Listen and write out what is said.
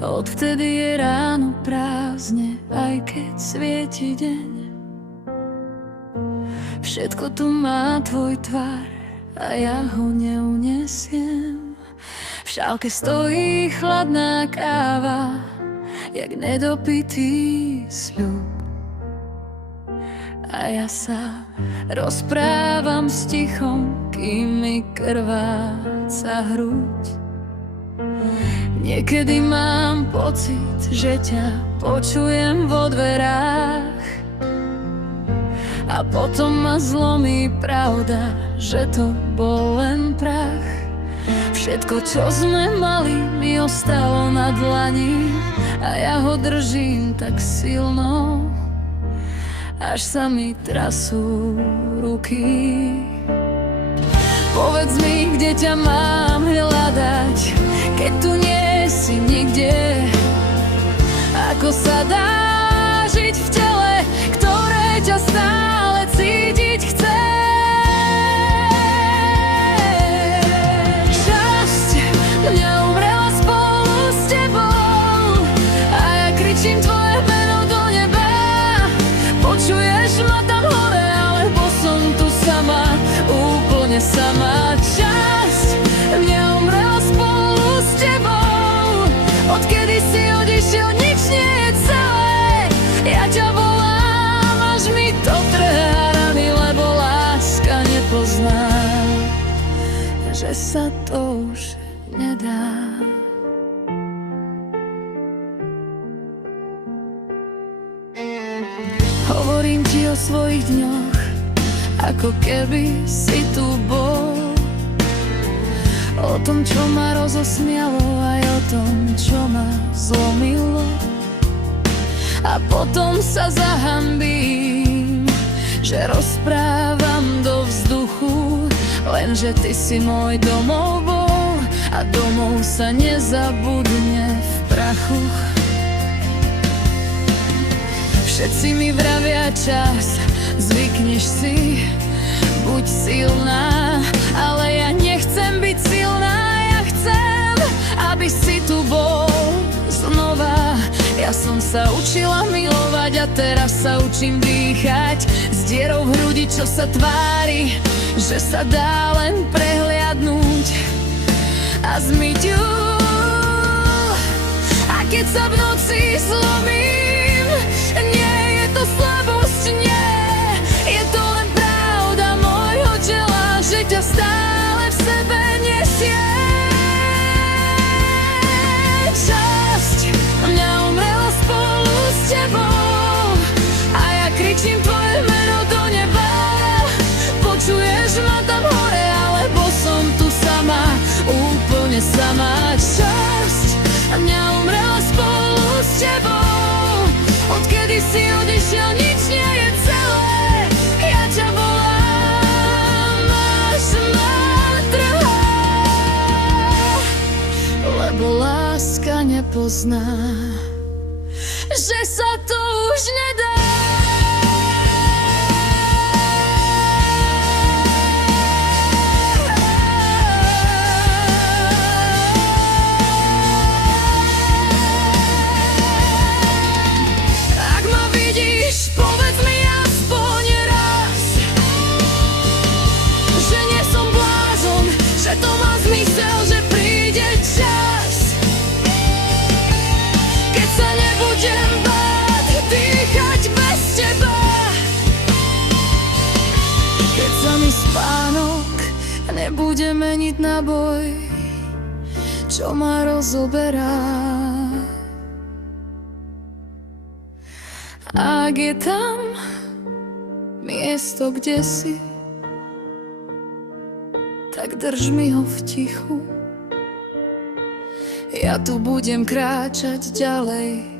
Odvtedy je ráno prázdne, aj keď svieti deň. Všetko tu má tvoj tvar a ja ho neunesiem. V šálke stojí chladná káva, jak nedopitý sľub. A ja sa rozprávam s tichom, kým mi krváca hruď. Niekedy mám pocit, že ťa počujem vo dverách, a potom ma zlomí pravda, že to bol len prach. Všetko, čo sme mali, mi ostalo na dlani a ja ho držím tak silno, až sa mi trasú ruky. Povedz mi, kde ťa mám hľadať, keď tu nie si nikde. Ako sa dá žiť v tele, ktoré ťa stále cítiť chce? Časť mňa umrela spolu s tebou a ja kričím tvoje meno do neba. Počuješ ma tam hore, alebo som tu sama, úplne sama. Časť mňa umrela spolu s tebou, odkedy si odišiel, nič nie je celé. Ja ťa volám, až mi to trhá rany, lebo láska nepozná, že sa to už nedá. Hovorím ti o svojich dňoch, ako keby si tu bol. O tom, čo ma rozosmialo, aj o tom, čo ma zlomilo. A potom sa zahanbím, že rozprávam do vzduchu, lenže ty si môj domov bol a domov sa nezabudne v prachu. Všetci mi vravia čas, zvykneš si, buď silná, ale ja nechcem byť silná, ja chcem, aby si tu bol znova. Ja som sa učila milovať a teraz sa učím dýchať s dierou v hrudi, čo sa tvári, že sa dá len prehliadnúť a zmyť ju. A keď sa v noci zlomím, nie je to slabosť, nie, je to len pravda môjho tela, že ťa stále v sebe nesie. Časť mňa umrela spolu s tebou a ja kričím tvoje meno do neba. Počuješ ma tam hore, alebo som tu sama, úplne sama. Časť mňa umrela spolu s tebou, odkedy si odišiel, nič nie je celé. Ja ťa volám, až ma trhá, lebo láska nepozná, že sa to už nedá. Ak ma vidíš, povedz mi aspoň raz, že nie som blázon, že to má zmysel, že príde čas, keď sa nebudem báť dýchať bez teba. Keď sa mi spánok nebude meniť na boj, čo ma rozoberá. Ak je tam miesto, kde si, tak drž mi ho v tichu. Ja tu budem kráčať ďalej